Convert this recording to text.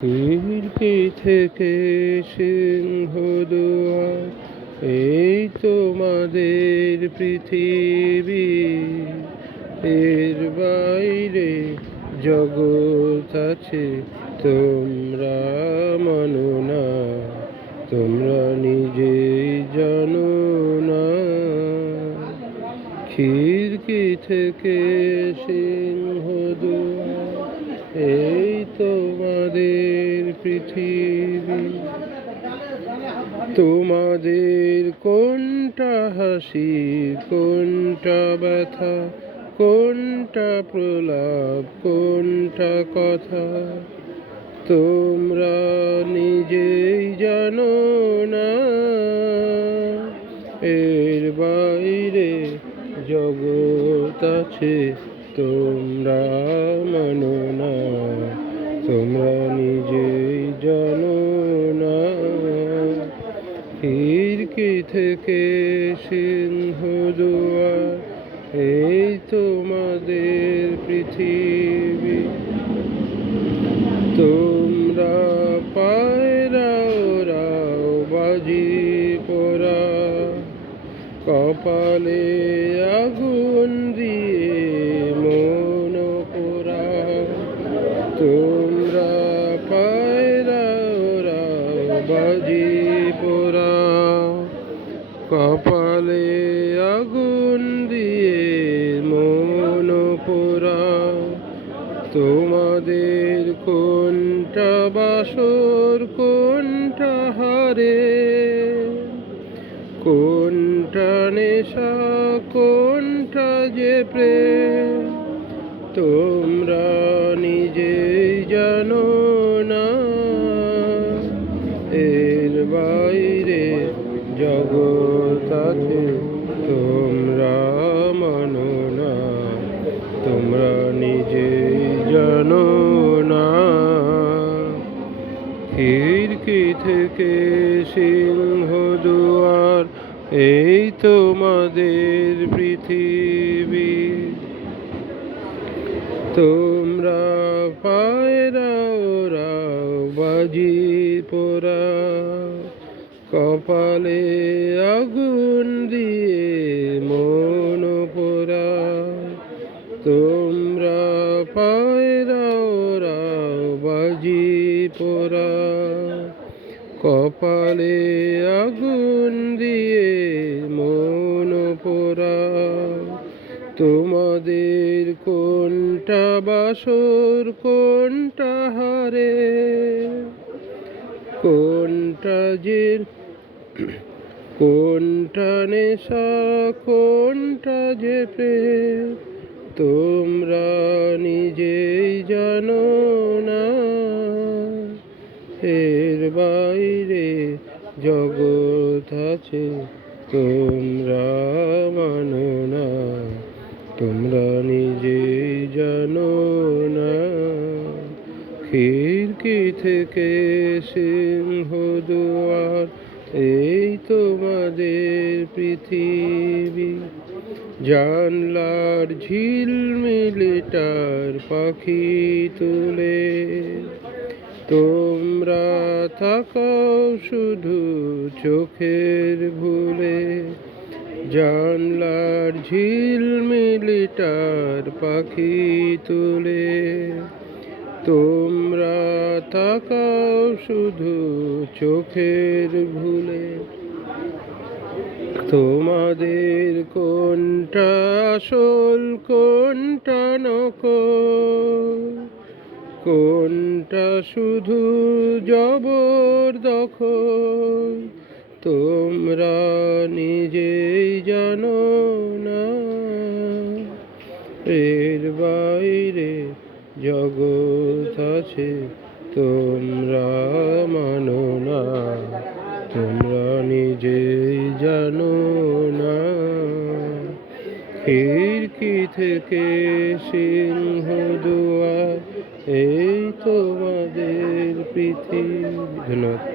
খিড়কি থেকে সিংহদুয়ার, এই তোমাদের পৃথিবী। এর বাইরে জগৎ আছে, তোমরা মানো না, তোমরা নিজেই জানো না। খিড়কি থেকে সিংহদুয়ার, এই তোমাদের পৃথিবী। তোমাদের কোনটা হাসি, কোনটা ব্যথা, কোনটা প্রলাপ, কোনটা কথা, তোমরা নিজেই জানো না। এর বাইরে জগৎ আছে, তোমরা মানো না, তোমরা নিজেই জানো না। খিড়কি থেকে সিংহদুয়ার, এই তোমাদের পৃথিবী। তোমরা পায়রা ওরাও, বাজি পোড়া, কপালে আগুন দিয়ে মন পোড়া। তোমরা পায়রা ওরাও, বাজি পোড়া, কপালে আগুন দিয়ে মন পোড়া। তোমাদের কোনটা বাসর, কোনটা হারে, কোনটা নেশা, কোনটা যে প্রেম, তোমরা নিজেই জানো না। এর বাইরে জগৎ আছে, তোমরা মানো না, তোমরা নিজেই জানো না। খিড়কি থেকে সিংহদুয়ার, এই তোমাদের পৃথিবী। তোমরা পায়রা ওরাও, বাজি পোড়া, কপালে আগুন দিয়ে মন পোড়া। তোমরা পায়রা ওরাও, বাজি পোড়া, কপালে আগুন দিয়ে মন পোড়া। তোমাদের কোনটা বাসর, কোনটা হারে, কোনটা যে, কোনটা নেশা, কোনটা যে প্রেম, তোমরা নিজেই জানো না। এর বাইরে জগৎ আছে, তোমরা মানো না, তোমরা নিজেই জানো না। খিড়কি থেকে সিংহদুয়ার, এই তোমাদের পৃথিবী। জানলার ঝিলমিলিটার পাখি তুলে, তোমরা তাকাও শুধু চোখের ভুলে। জানলার ঝিলমিলিটার পাখি তুলে, তোমরা তাকাও শুধু চোখের ভুলে। তোমাদের কোনটা আসল, কোনটা নকল, কোনটা শুধু জবরদখল, তোমরা নিজেই জানো না। এর বাইরে জগৎ আছে, তোমরা মানো না, তোমরা নিজেই জানো না। খিড়কি থেকে সিংহদুয়ার, এই তোমাদের পৃথিবী। ধন্যবাদ।